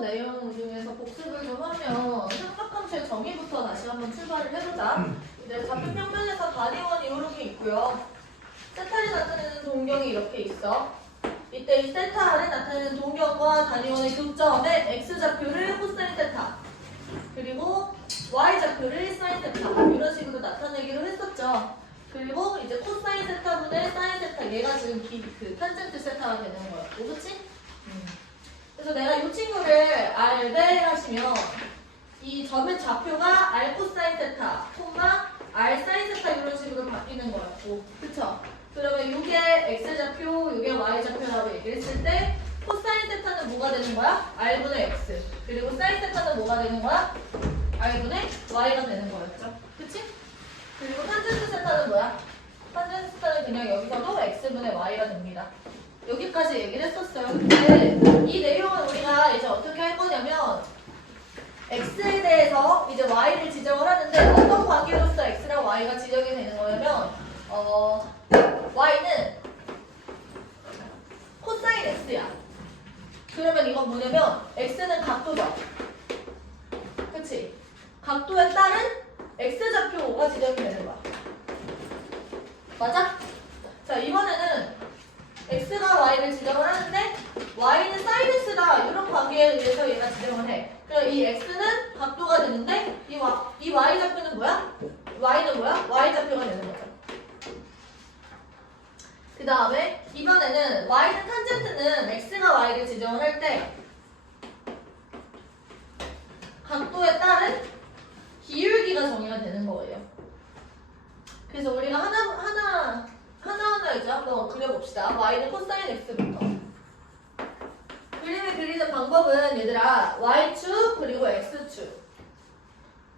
내용 중에서 복습을 좀 하면 삼각함수의 정의부터 다시 한번 출발을 해보자. 이제 좌표 평면에서 단위원이 이렇게 있고요. 세타를 나타내는 동경이 이렇게 있어. 이때 이 세타를 나타내는 동경과 단위원의 교점에 x좌표를 코사인 세타 그리고 y좌표를 사인 세타 이런 식으로 나타내기로 했었죠. 그리고 이제 코사인 세타분의 사인 세타 얘가 지금 그 탄젠트 세타가 되는 거였고, 그치? 그래서 내가 이 친구를 R 대 하시면 이 점의 좌표가 R 코사인 세타, R 사인 세타 이런 식으로 바뀌는 거였고, 그쵸? 그러면 이게 X좌표, 이게 Y좌표라고 얘기를 했을 때 코사인 세타는 뭐가 되는 거야? R분의 X. 그리고 사인 세타는 뭐가 되는 거야? R분의 Y가 되는 거였죠. 그치? 그리고 탄젠트 세타는 뭐야? 탄젠트 세타는 그냥 여기서도 X분의 Y가 됩니다. 여기까지 얘기를 했었어요. 근데 이 내용은 우리가 이제 어떻게 할 거냐면 X에 대해서 이제 Y를 지정을 하는데 어떤 관계로서 X랑 Y가 지정이 되는 거냐면 Y는 코사인 X야. 그러면 이건 뭐냐면 X는 각도죠. 그치? 각도에 따른 X좌표가 지정이 되는 거야. 맞아? 자, 이번에는 X가 Y를 지정을 하는데 Y는 사인 X다 이런 관계에 의해서 얘가 지정을 해. 그럼 이 X는 각도가 되는데 이 Y좌표는 뭐야? Y는 뭐야? Y좌표가 되는 거죠. 그 다음에 이번에는 Y는 탄젠트는 X가 Y를 지정을 할 때 각도에 따른 기울기가 정의가 되는 거예요. 그래서 우리가 하나하나 이제 한번 그려봅시다. Y는 코사인 X부터. 그림을 그리는 방법은 얘들아 Y축 그리고 X축.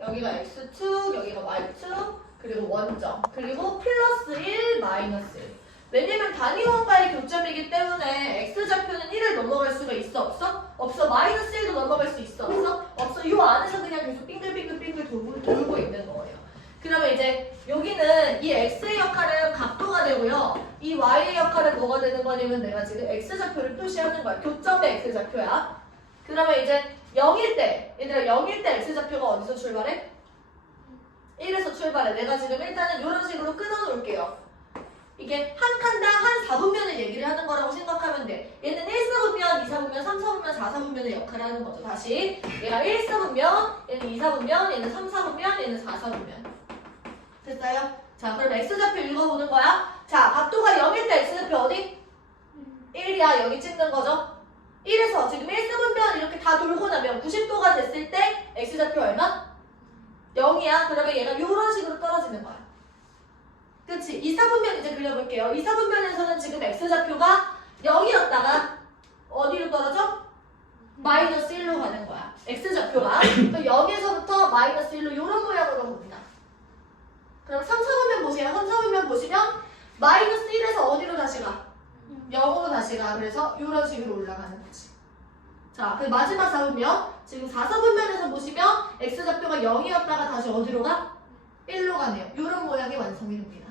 여기가 X축, 여기가 Y축, 그리고 원점. 그리고 플러스 1, 마이너스 1. 왜냐면 단위원과의 교점이기 때문에 X좌표는 1을 넘어갈 수가 있어? 없어? 없어. 마이너스 1도 넘어갈 수 있어? 없어? 없어. 요 안에서 그냥 계속 빙글빙글 돌고 있는 거예요. 그러면 이제 여기는 이 X의 역할은 각도가 되고요. 이 Y의 역할은 뭐가 되는 거냐면 내가 지금 X좌표를 표시하는 거야. 교점의 X좌표야. 그러면 이제 0일 때, 얘들아 0일 때 X좌표가 어디서 출발해? 1에서 출발해. 내가 지금 일단은 이런 식으로 끊어놓을게요. 이게 한 칸당 한 4분면을 얘기를 하는 거라고 생각하면 돼. 얘는 1사분면, 2사분면, 3사분면, 4사분면의 역할을 하는 거죠. 다시 얘가 1사분면, 얘는 2사분면, 얘는 3사분면, 얘는 4사분면. 됐어요? 자, 그럼 X좌표 읽어보는 거야. 자, 각도가 0일 때 X좌표 어디? 1이야. 여기 찍는 거죠. 1에서 지금 1사분면 이렇게 다 돌고 나면 90도가 됐을 때 X좌표 얼마? 0이야. 그러면 얘가 이런 식으로 떨어지는 거야. 그치? 2사분면 이제 그려볼게요. 2사분면에서는 지금 X좌표가 0이었다가 어디로 떨어져? 마이너스 1로 가는 거야. X좌표가. 또 0에서부터 마이너스 1로 이런 모양으로 봅니다. 그럼 3사분면 보세요. 3사분면 보시면 마이너스 1에서 어디로 다시 가? 0으로 다시 가. 그래서 이런 식으로 올라가는 거지. 자, 그 마지막 4분면. 지금 4사분면에서 보시면 X좌표가 0이었다가 다시 어디로 가? 1로 가네요. 이런 모양이 완성이 됩니다.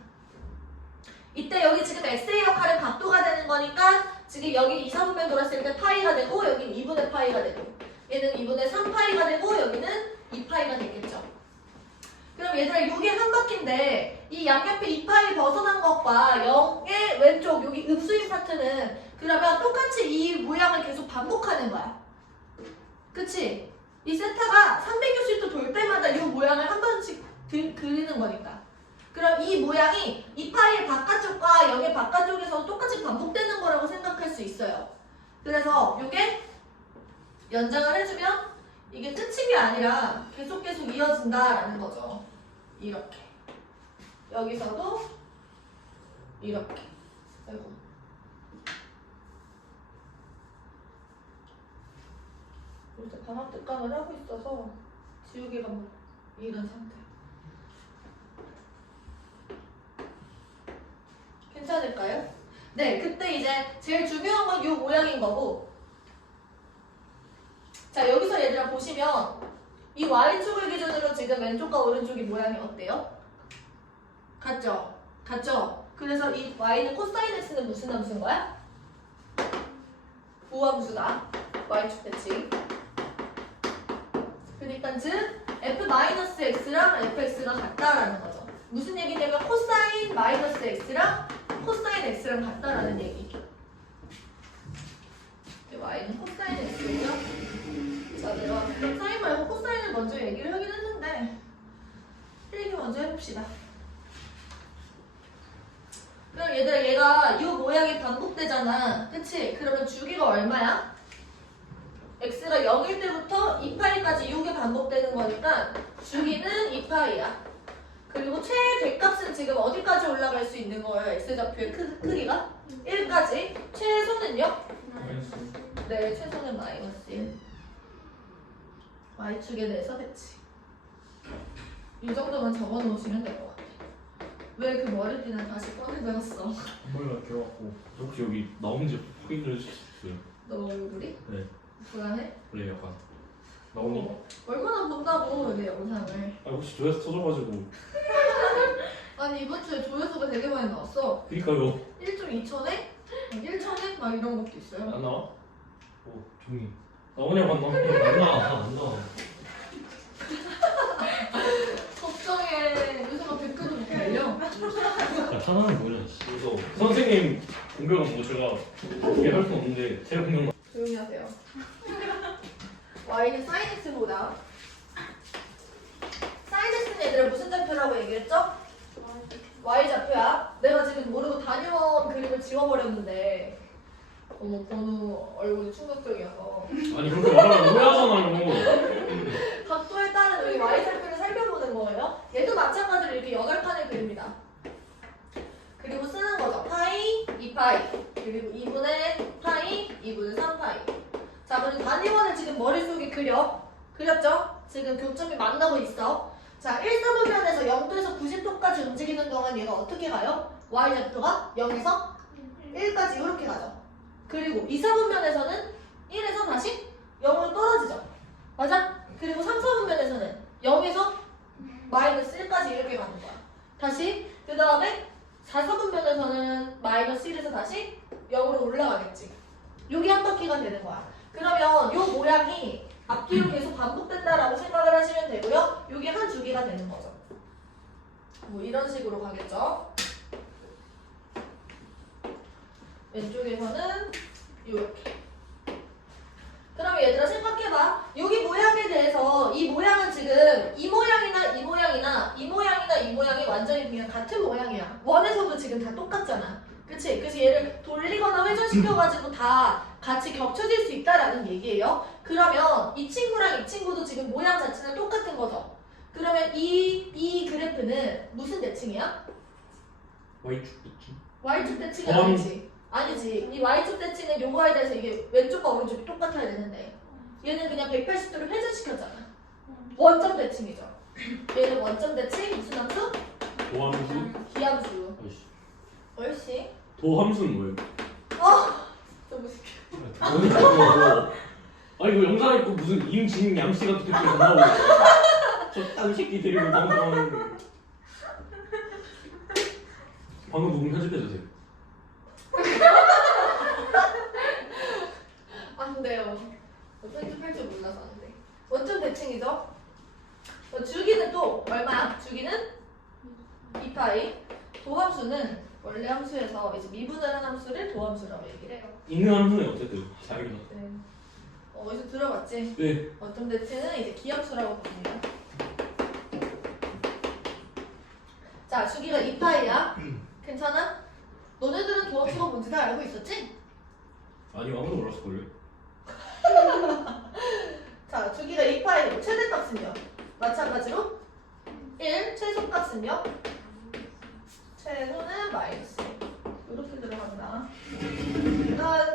이때 여기 지금 X의 역할은 각도가 되는 거니까 지금 여기 2사분면 돌았을 때 파이가 되고 여기는 2분의 파이가 되고 얘는 2분의 3파이가 되고 여기는 2파이가 되겠죠. 그럼 얘들아 이게 한 바퀴인데 이 양옆에 2파이 벗어난 것과 0의 왼쪽 여기 음수인 파트는 그러면 똑같이 이 모양을 계속 반복하는 거야. 그치? 이 세타가 360도 돌 때마다 이 모양을 한 번씩 그리는 거니까. 그럼 이 모양이 2파이의 바깥쪽과 0의 바깥쪽에서 똑같이 반복되는 거라고 생각할 수 있어요. 그래서 이게 연장을 해주면 이게 끝인 게 아니라 계속 이어진다라는 거죠. 이렇게. 여기서도 이렇게. 아이고. 요새 방학 특강을 하고 있어서 지우개가 뭐 이런 상태. 괜찮을까요? 네, 그때 이제 제일 중요한 건 이 모양인 거고. 자, 여기서 얘들아 보시면 이 Y축을 기준으로 지금 왼쪽과 오른쪽이 모양이 어때요? 같죠? 같죠? 그래서 이 Y는 코사인 X는 무슨 함수인 거야? 우함수다. Y축 대칭. 같다는 즉 f-x랑 fx가 같다라는 거죠. 무슨 얘기냐면 코사인 마이너스 x랑 코사인 x랑 같다라는 얘기. y는 코사인 x고요. 자, 내가 사인 말고 코사인을 먼저 얘기를 하긴 했는데 필기 먼저 해봅시다. 그럼 얘들아 얘가 이 모양이 반복되잖아. 그치? 그러면 주기가 얼마야? x가 0일 때부터 2파이까지 이게 반복되는 거니까 주기는 2파이야. 그리고 최대값은 지금 어디까지 올라갈 수 있는 거예요? x좌표의 크기가? 1까지. 최소는요? 네, 최소는 마이너스 1. y축에 대해서 배치. 이 정도만 적어놓으시면 될 것 같아. 왜 그 머리띠는 다시 꺼내들었어? 머리가 길어갖고 혹시 여기 나온지 확인해 주실 수 있어요? 너 얼굴이? 네. 불안해? 그래 약간 나오니? 얼마나 본다고 내 영상을. 아 혹시 조회수 터져가지고. 아니 이번 주에 조회수가 되게 많이 나왔어. 그니까요. 1.2천회? 1천회? 막 이런 것도 있어요. 안 나와? 오, 종이. 나오냐고 안 나와? 안 나와, 안 나와. 걱정해. 요새 막 댓글도 못 달려. 야, 하나는 뭐냐, 씨. 그래서 선생님 공격은 뭐 제가 어떻게 할 수는 없는데 제 공격만. 조용히 하세요. y는 sin x보다 sin x는 얘들아 무슨 좌표라고 얘기했죠? y좌표야. 내가 지금 모르고 단위원 그림을 지워버렸는데 어머 번우 얼굴이 충격적이어서 아니 그렇게 말하면 오해하잖아요. 각도에 따른 우리 y좌표를 살펴보는 거예요. 얘도 마찬가지로 이렇게 8칸을 그립니다. 그리고 쓰는 거죠. 파이, 2파이 그리고 2분의 파이, 2분의 3파이. 자, 그럼 단위원을 지금 머릿속에 그렸죠? 지금 교점이 만나고 있어. 자, 1사분면에서 0도에서 90도까지 움직이는 동안 얘가 어떻게 가요? y좌표가 0에서 1까지 이렇게 가죠. 그리고 2사분면에서는 1에서 다시 0으로 떨어지죠. 맞아? 그리고 3사분면에서는 0에서 마이너스 1까지 이렇게 가는 거야. 다시 그 다음에 4사분면에서는 마이너스 1에서 다시 0으로 올라가겠지. 요게 한 바퀴가 되는 거야. 그러면 요 모양이 앞뒤로 계속 반복된다라고 생각을 하시면 되고요. 요게 한 주기가 되는 거죠. 뭐 이런 식으로 가겠죠. 왼쪽에서는 요렇게. 그럼 얘들아 생각해봐. 여기 모양에 대해서 이 모양은 지금 이 모양이나 이 모양이나 이 모양이나 이 모양이 완전히 그냥 같은 모양이야. 원에서도 지금 다 똑같잖아. 그치? 그래서 얘를 돌리거나 회전시켜가지고 다 같이 겹쳐질 수 있다라는 얘기예요. 그러면 이 친구랑 이 친구도 지금 모양 자체는 똑같은 거죠. 그러면 이 그래프는 무슨 대칭이야? Y축 대칭? Y축 대칭이 아니지. 아니지. 이 Y축 대칭은 요거에 대해서 이게 왼쪽과 오른쪽이 똑같아야 되는데 얘는 그냥 180도를 회전시켰잖아. 원점 대칭이죠. 얘는 원점 대칭 무슨 함수? 도함수? 기함수. 아이씨. 옳지. 도함수는 뭐예요? 너무 쉽게. 뭐냐고. 아니 이거 영상에 그 무슨 임진 양씨 같은 댓글 나오고 저딴 새끼 데리고 방송하는데 방금 녹음 편집해주세요. 안 돼요. 편집할 줄 몰라서 안 돼. 원점 대칭이죠. 주기는 또 얼마야? 주기는 2파이. 도함수는 원래 함수에서 이제 미분을 한 함수를 도함수라고 얘기를 해요. 있는 함수는 어쨌든 자기가. 네. 어디서 들어봤지? 네. 원점 대칭은 이제 기함수라고 부릅니다. 자, 주기가 2파이야. 괜찮아? 너네들은 도함수가 뭔지 다 알고 있었지? 아니요 아무도 몰랐을걸요. 자, 주기가 2파이고 최대값은요? 마찬가지로 1, 최소값은요? 최소는 마이너스 이렇게 들어간다.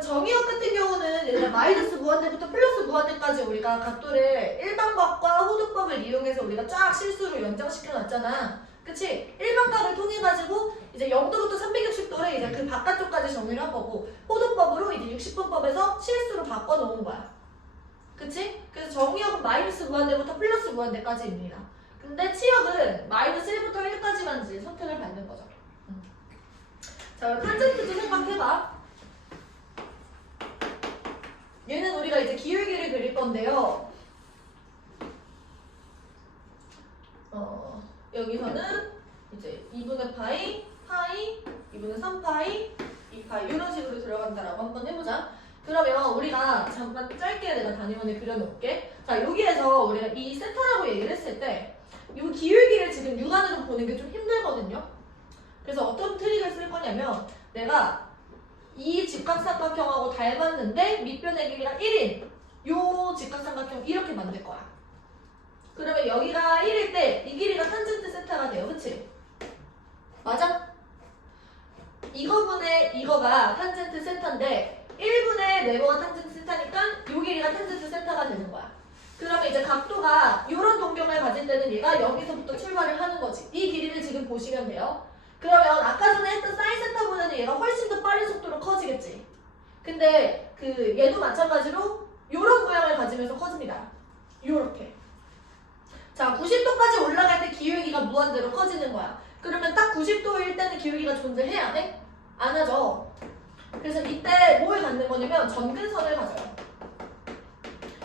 정의역 같은 경우는 얘들아 마이너스 무한대부터 플러스 무한대까지 우리가 각도를 일반각과 호두법을 이용해서 우리가 쫙 실수로 연장시켜 놨잖아. 그치? 일반각을 통해 가지고 이제 0도부터 360도를 이제 그 바깥쪽까지 정의를 한 거고 호두법으로 이제 60분법에서 실수로 바꿔 놓은 거야. 그치? 그래서 정의역은 마이너스 무한대부터 플러스 무한대까지입니다. 근데 치역은 마이너스 1부터 1까지만 이제 선택을 받는 거죠. 자, 탄젠트도 생각해봐. 얘는 우리가 이제 기울기를 그릴 건데요. 여기서는 이제 2분의 파이, 파이, 2분의 3파이, 2파이 이런 식으로 들어간다라고 한번 해보자. 그러면 우리가 잠깐 짧게 내가 단위원에 그려놓을게. 자, 여기에서 우리가 이 세타라고 얘기를 했을 때 이 기울기를 지금 육안으로 보는 게 좀 힘들거든요. 그래서 어떤 트릭을 쓸 거냐면 내가 이 직각삼각형하고 닮았는데 밑변의 길이가 1인 요 직각삼각형 이렇게 만들 거야. 그러면 여기가 1일 때 이 길이가 탄젠트 세타가 돼요. 그치? 맞아? 이거분의 이거가 탄젠트 세타인데 1분의 네모가 탄젠트 세타니까 요 길이가 탄젠트 세타가 되는 거야. 그러면 이제 각도가 이런 동경을 가진 때는 얘가 여기서부터 출발을 하는 거지. 이 길이를 지금 보시면 돼요. 그러면 아까 전에 했던 사인 세타보다는 얘가 훨씬 더 빠른 속도로 커지겠지. 근데 그 얘도 마찬가지로 이런 모양을 가지면서 커집니다. 요렇게. 자, 90도까지 올라갈 때 기울기가 무한대로 커지는 거야. 그러면 딱 90도일 때는 기울기가 존재해야 돼? 안 하죠. 그래서 이때 뭘 갖는 거냐면 전근선을 가져요.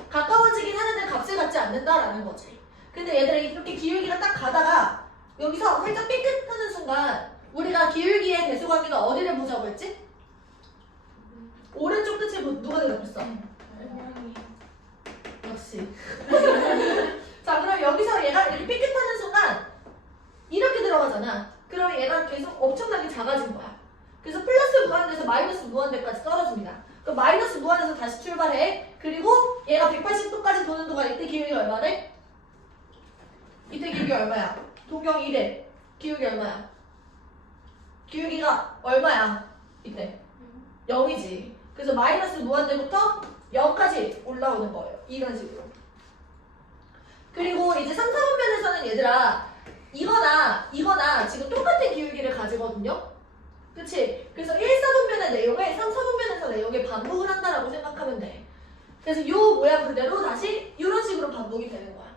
가까워지긴 하는데 값을 갖지 않는다라는 거지. 근데 얘들아 이렇게 기울기가 딱 가다가 여기서 살짝 삐끗하는 순간 우리가 기울기의 대소관계가 어디를 보자고 했지? 오른쪽 끝을 누가 대답했어? 역시. 자, 그럼 여기서 얘가 이렇게 삐끗하는 순간 이렇게 들어가잖아. 그러면 얘가 계속 엄청나게 작아진 거야. 그래서 플러스 무한대에서 마이너스 무한대까지 떨어집니다. 그럼 마이너스 무한에서 다시 출발해. 그리고 얘가 180도까지 도는 동안 이때 기울기 얼마래? 이때 기울기 얼마야? 동경 1에 기울기 얼마야? 기울기가 얼마야? 이때 0이지. 그래서 마이너스 무한대부터 0까지 올라오는 거예요. 이런 식으로. 그리고 이제 3, 4분면에서는 얘들아 이거나 지금 똑같은 기울기를 가지거든요. 그치? 그래서 1, 4분면의 내용을 3, 4분면에서 내용에 반복을 한다라고 생각하면 돼. 그래서 요 모양 그대로 다시 이런 식으로 반복이 되는 거야.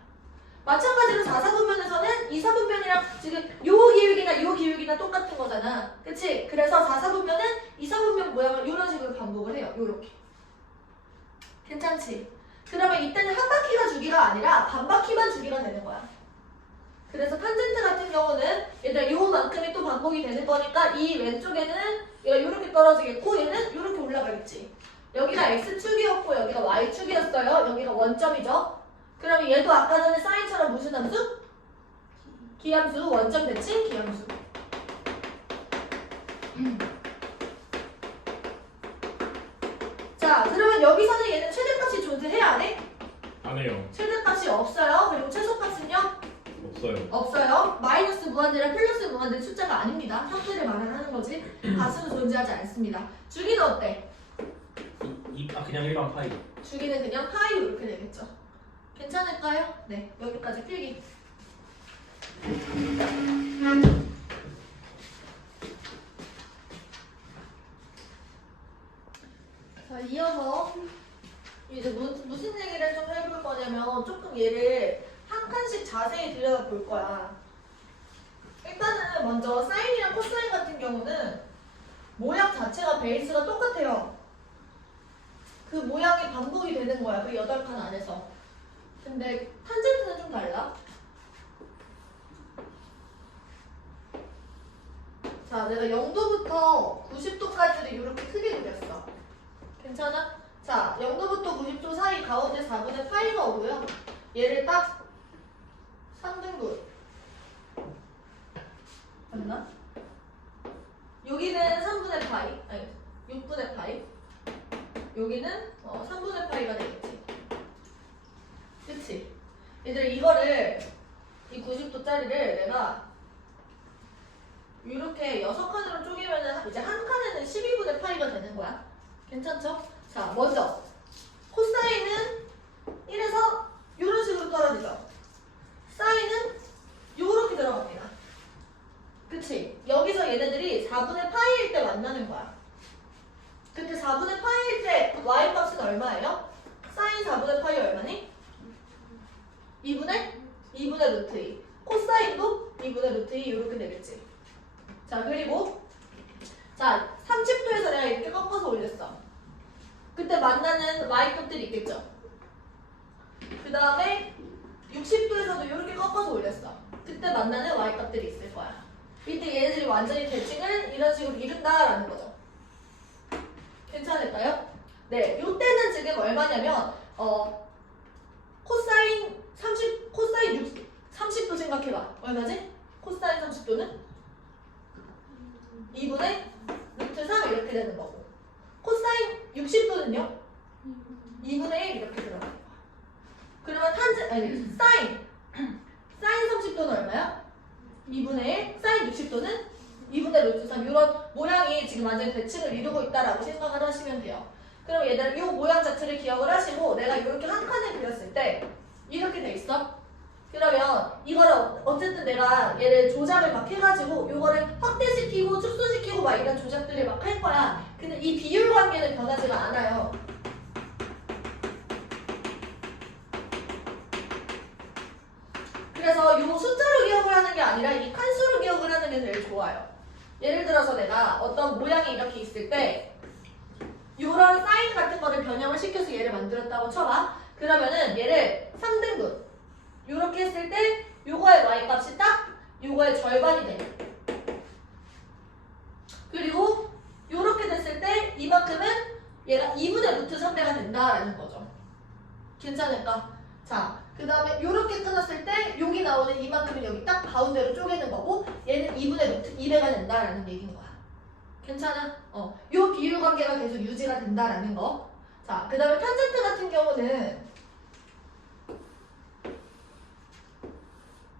마찬가지로 4, 4분면에서는 2, 4분면이랑 지금 요 기울기나 똑같은 거잖아. 그치? 그래서 4, 4분면은 2, 4분면 모양을 이런 식으로 반복을 해요. 요렇게. 괜찮지? 그러면 이때는 한 바퀴가 주기가 아니라 반 바퀴만 주기가 되는 거야. 그래서 탄젠트 같은 경우는 얘들아 요만큼이 또 반복이 되는 거니까 이 왼쪽에는 얘가 이렇게 떨어지겠고 얘는 이렇게 올라가겠지. 여기가 x축이었고 여기가 y축이었어요. 여기가 원점이죠. 그러면 얘도 아까 전에 사인처럼 무슨 함수? 기함수. 원점 대칭 기함수. 자, 그러면 여기서는 얘는 최대값이 존재해야 안 해? 안 해요. 최대값이 없어요. 그리고 최소값은요? 없어요. 없어요. 마이너스 무한대랑 플러스 무한대 숫자가 아닙니다. 형태를 말하는 거지. 가수는 존재하지 않습니다. 주기는 어때? 그냥 일반 파이. 주기는 그냥 파이 이렇게 되겠죠. 괜찮을까요? 네, 여기까지 필기. 자, 이어서 이제 무슨 얘기를 좀 해볼 거냐면 조금 얘를 한 칸씩 자세히 들여다볼 거야. 일단은 먼저 사인이랑 코사인 같은 경우는 모양 자체가 베이스가 똑같아요. 그 모양이 반복이 되는 거야. 그 8칸 안에서. 근데 탄젠트는 좀 달라. 자, 내가 0도부터 90도까지를 이렇게 크게 그렸어. 괜찮아? 자, 0도부터 90도 사이 가운데 4분의 파이가 오고요. 얘를 딱 3등분. 맞나? 여기는 3분의 파이, 아니 6분의 파이. 여기는 3분의 파이가 되겠지. 그치? 얘들 이거를 이 90도짜리를 내가 이렇게 6칸으로 쪼개면은 이제 한 칸에는 12분의 파이가 되는 거야. 괜찮죠? 자, 먼저 코사인은 1에서 이런 식으로 떨어지죠. 사인은 요렇게 들어갑니다. 그치? 여기서 얘네들이 4분의 파이일 때 만나는 거야. 그때 4분의 파이일 때 y값은 얼마예요? 사인 4분의 파이 얼마니? 2분의 루트 2. 코사인도 2분의 루트 2 이렇게 되겠지. 자, 그리고 자 30도에서 내가 이렇게 꺾어서 올렸어. 그때 만나는 y값들이 있겠죠. 그 다음에 60도에서도 이렇게 꺾어서 올렸어. 그때 만나는 y값들이 있을 거야. 이때 얘네들이 완전히 대칭을 이런 식으로 이룬다라는 거죠. 괜찮을까요? 네, 요때는 지금 얼마냐면 코사인 30도 생각해봐. 얼마지? 코사인 30도는 2분의 루트 3 이렇게 되는 거고, 코사인 60도는요? 2분의 1 이렇게 들어가는 거야. 그러면 사인 30도는 얼마야? 2분의 1, 사인 60도는 2분의 루트 3. 이런 모양이 지금 완전히 대칭을 이루고 있다라고 생각을 하시면 돼요. 그럼 얘들아, 이 모양 자체를 기억을 하시고 내가 이렇게 한 칸을 그렸을 때 이렇게 돼 있어. 그러면 이거를 어쨌든 내가 얘를 조작을 막 해가지고 이거를 확대시키고 축소시키고 막 이런 조작들을 막 할 거야. 근데 이 비율 관계는 변하지가 않아요. 그래서 이 숫자로 기억을 하는 게 아니라 이 칸수로 기억을 하는 게 제일 좋아요. 예를 들어서 내가 어떤 모양이 이렇게 있을 때 이런 사인 같은 거를 변형을 시켜서 얘를 만들었다고 쳐봐. 그러면은 얘를 3등분 이렇게 했을 때 요거의 y값이 딱 요거의 절반이 돼. 그리고 요렇게 됐을 때 이만큼은 얘가 2분의 루트 3배가 된다라는 거죠. 괜찮을까? 자, 그 다음에 요렇게 끊었을 때 여기 나오는 이만큼은 여기 딱 가운데로 쪼개는 거고 얘는 2분의 루트 2배가 된다라는 얘기인 거야. 괜찮아? 요 비율 관계가 계속 유지가 된다라는 거. 자, 그 다음에 탄젠트 같은 경우는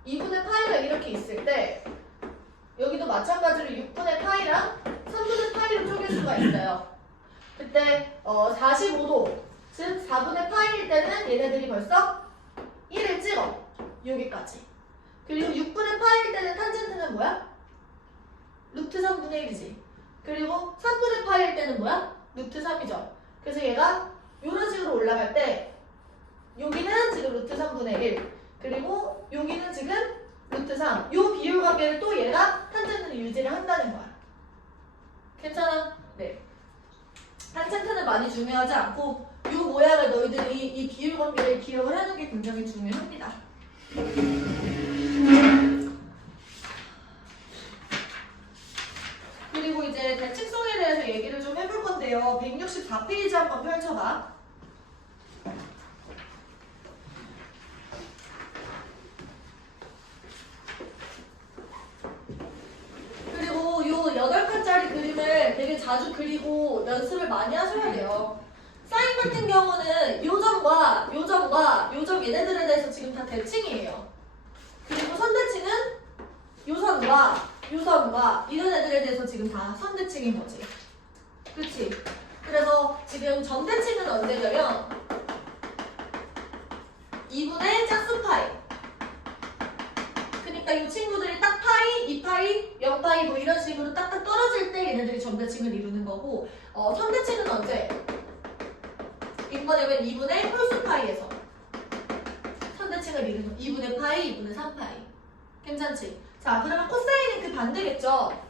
2분의 파이가 이렇게 있을 때 여기도 마찬가지로 6분의 파이랑 3분의 파이로 쪼갤 수가 있어요. 그때 45도, 즉 4분의 파이일 때는 얘네들이 벌써 1을 찍어. 여기까지. 그리고 6분의 파이일 때는 탄젠트는 뭐야? 루트 3분의 1이지. 그리고 3분의 파이일 때는 뭐야? 루트 3이죠. 그래서 얘가 이런 식으로 올라갈 때 여기는 지금 루트 3분의 1 그리고 여기는 지금 루트 3. 요 비율 관계를 또 얘가 탄젠트는 유지를 한다는 거야. 괜찮아? 네. 탄젠트는 많이 중요하지 않고 이 모양을 너희들이 이 비율 관계를 기억을 하는 게 굉장히 중요합니다. 그리고 이제 대칭성에 대해서 얘기를 좀 해볼 건데요. 164페이지 한번 펼쳐봐. 그리고 이 8칸짜리 그림을 되게 자주 그리고 연습을 많이 하셔야 돼요. 사인 같은 경우는 요점과 요점과 요점 얘네들에 대해서 지금 다 대칭이에요. 그리고 선대칭은 요선과 요선과 이런 애들에 대해서 지금 다 선대칭인 거지. 그치? 그래서 지금 점대칭은 언제냐면 2분의 짝수 파이. 그러니까 이 친구들이 딱 파이, 2파이, 0파이 뭐 이런 식으로 딱딱 떨어질 때 얘네들이 점대칭을 이루는 거고 선대칭은 언제? 이번에는 2분의 홀수 파이에서 선대칭을 이루는 2분의 파이, 2분의 3파이. 괜찮지? 자, 그러면 코사인은 그 반대겠죠?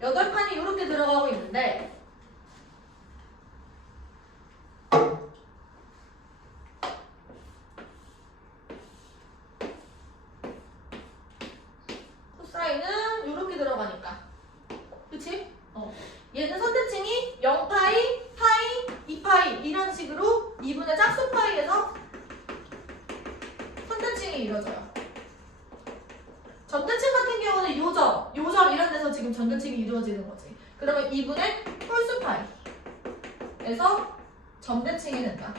8칸이 이렇게 들어가고 있는데 코사인은 이렇게 들어가니까 그치? 얘는 선대칭이 0파이, 파이, 2파이 이런 식으로 2분의 짝수 파이에서 선대칭이 이루어져요. 점대칭 같은 경우는 요점 이런 데서 지금 점대칭이 이루어지는 거지. 그러면 2분의 홀수 파이에서 점대칭이 된다.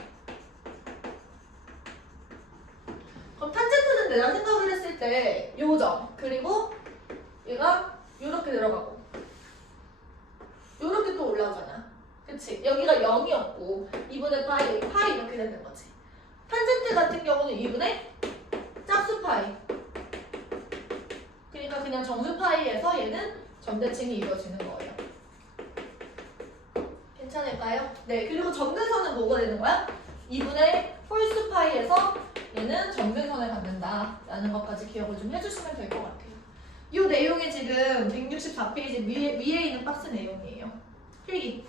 그럼 탄젠트는 내가 생각을 했을 때 요점 그리고 얘가 요렇게 들어가고 요렇게 또 올라오잖아. 그치? 여기가 0이었고 2분의 파이, 여기 파이 이렇게 되는 거지. 탄젠트 같은 경우는 2분의 짝수 파이. 그러니까 그냥 정수 파이에서 얘는 점대칭이 이루어지는 거예요. 괜찮을까요? 네, 그리고 점근선은 뭐가 되는 거야? 2분의 홀수 파이에서 얘는 점근선을 갖는다 라는 것까지 기억을 좀 해주시면 될 것 같아요. 이 내용이 지금 164페이지 위에 있는 박스 내용이에요. 필기.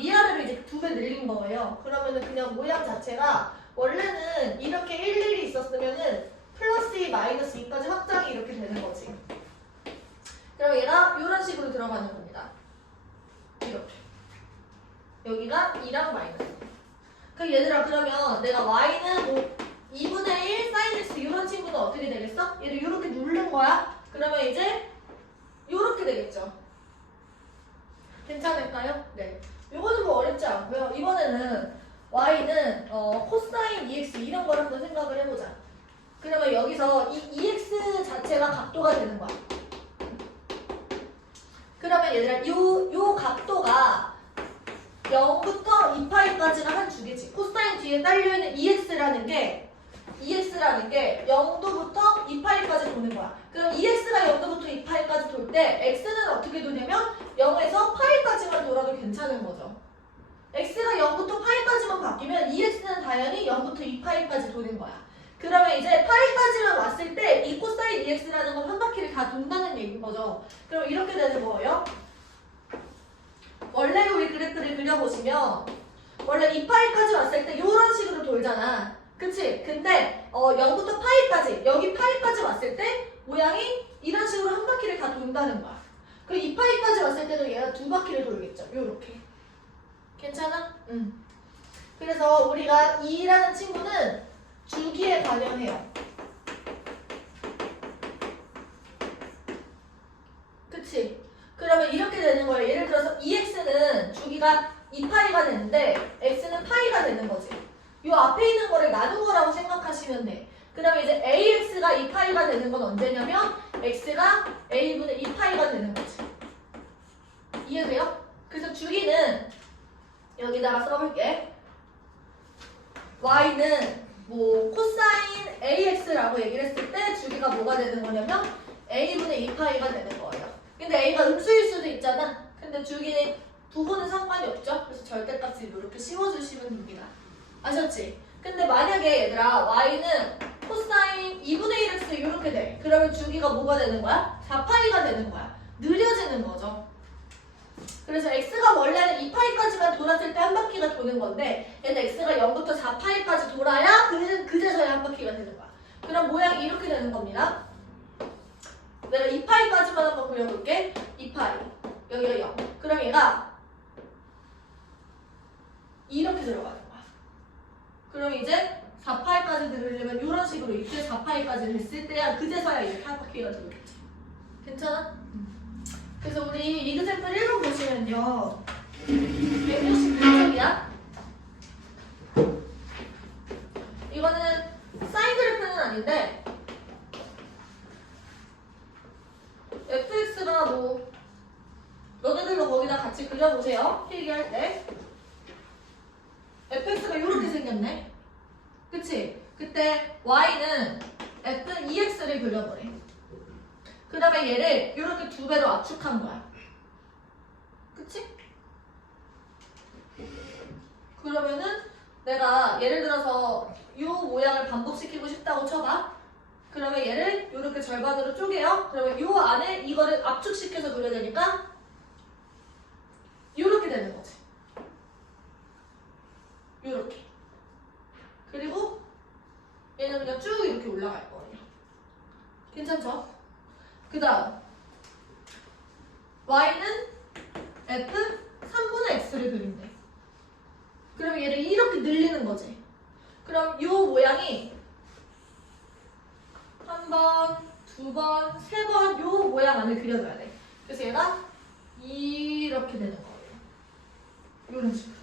위아래로 이제 2배 늘린 거예요. 그러면은 그냥 모양 자체가 원래는 이렇게 1, 1이 있었으면은 플러스 2, 마이너스 2까지 확장이 이렇게 되는 거지. 그럼 얘가 이런 식으로 들어가는 겁니다. 이렇게. 여기가 2랑 마이너스. 그럼 얘들아 그러면 내가 y는 뭐 2분의 1 사인 x 이런 친구는 어떻게 되겠어? 얘를 이렇게 누른 거야. 그러면 이제 이렇게 되겠죠. 괜찮을까요? 네. 이거는 뭐 어렵지 않고요. 이번에는 y는 코사인 2x 이런 걸 한번 생각을 해보자. 그러면 여기서 이 2x 자체가 각도가 되는 거야. 그러면 얘들아 요 각도가 0부터 2파이까지가 한 주겠지. 코사인 뒤에 딸려있는 2x라는 게 0도부터 2파이까지 도는 거야. 그럼 2x가 0도부터 2파이까지 돌 때 x는 어떻게 도냐면 0에서 파이까지만 돌아도 괜찮은 거죠. x가 0부터 파이까지만 바뀌면 2x는 당연히 0부터 2파이까지 도는 거야. 그러면 이제 파이까지만 왔을 때 이 코사인 2x라는 건 한 바퀴를 다 돈다는 얘기인 거죠. 그럼 이렇게 되는 거예요. 원래 우리 그래프를 그려보시면 원래 2파이까지 왔을 때 이런 식으로 돌잖아. 그치? 근데 0부터 파이까지 여기 파이까지 왔을 때 모양이 이런 식으로 한 바퀴를 다 돈다는 거야. 그리고 2파이까지 왔을 때도 얘가 2바퀴를 돌겠죠. 요렇게. 괜찮아? 응. 그래서 우리가 2라는 친구는 주기에 관여해요. 그치? 그러면 이렇게 되는 거예요. 예를 들어서 2x는 주기가 2파이가 되는데 x는 파이가 되는 거지. 요 앞에 있는 거를 나눈 거라고 생각하시면 돼. 그러면 이제 ax가 2파이가 되는 건 언제냐면 x가 a분의 2파이가 되는 거지. 이해돼요? 그래서 주기는 여기다가 써볼게. y는 뭐 코사인 ax라고 얘기를 했을 때 주기가 뭐가 되는 거냐면 a분의 2파이가 되는 거예요. 근데 a가 음수일 수도 있잖아. 근데 주기는 부호는 상관이 없죠. 그래서 절대값을 이렇게 씌워주시면 됩니다. 아셨지? 근데 만약에 얘들아 y는 코사인 2분의 1x 이렇게 돼. 그러면 주기가 뭐가 되는 거야? 4파이가 되는 거야. 느려지는 거죠. 그래서 x가 원래는 2파이까지만 돌았을 때 한 바퀴가 도는 건데 얘는 x가 0부터 4파이까지 돌아야 그제서야 한 바퀴가 되는 거야. 그럼 모양이 이렇게 되는 겁니다. 내가 2파이까지만 한번 그려볼게. 2파이 여기가 0. 그럼 얘가 이렇게 들어가는 거야. 그럼 이제 4파이까지 들으려면 이런 식으로 이때 4파이까지 됐을 때야 그제서야 이렇게 한 바퀴가 돌겠지. 괜찮아? 그래서 우리 이그샘플 1번 보시면요 169쪽이야. 이거는 사인 그래프는 아닌데 fx가 뭐 너네들도 거기다 같이 그려보세요. 필기할 때 fx가 이렇게 생겼네. 그치? 그때 y는 f2x를 그려보래. 그 다음에 얘를 이렇게 2배로 압축한 거야. 그치? 그러면은 내가 예를 들어서 이 모양을 반복시키고 싶다고 쳐봐. 그러면 얘를 이렇게 절반으로 쪼개요. 그러면 이 안에 이거를 압축시켜서 그려야 되니까 이렇게 되는 거지. 이렇게. 그리고 얘는 그냥 쭉 이렇게 올라갈 거예요. 괜찮죠? 그 다음 y는 f 3분의 x를 그린대. 그럼 얘를 이렇게 늘리는 거지. 그럼 이 모양이 한 번, 두 번, 세 번 이 모양 안에 그려줘야 돼. 그래서 얘가 이렇게 되는 거예요. 이런 식으로.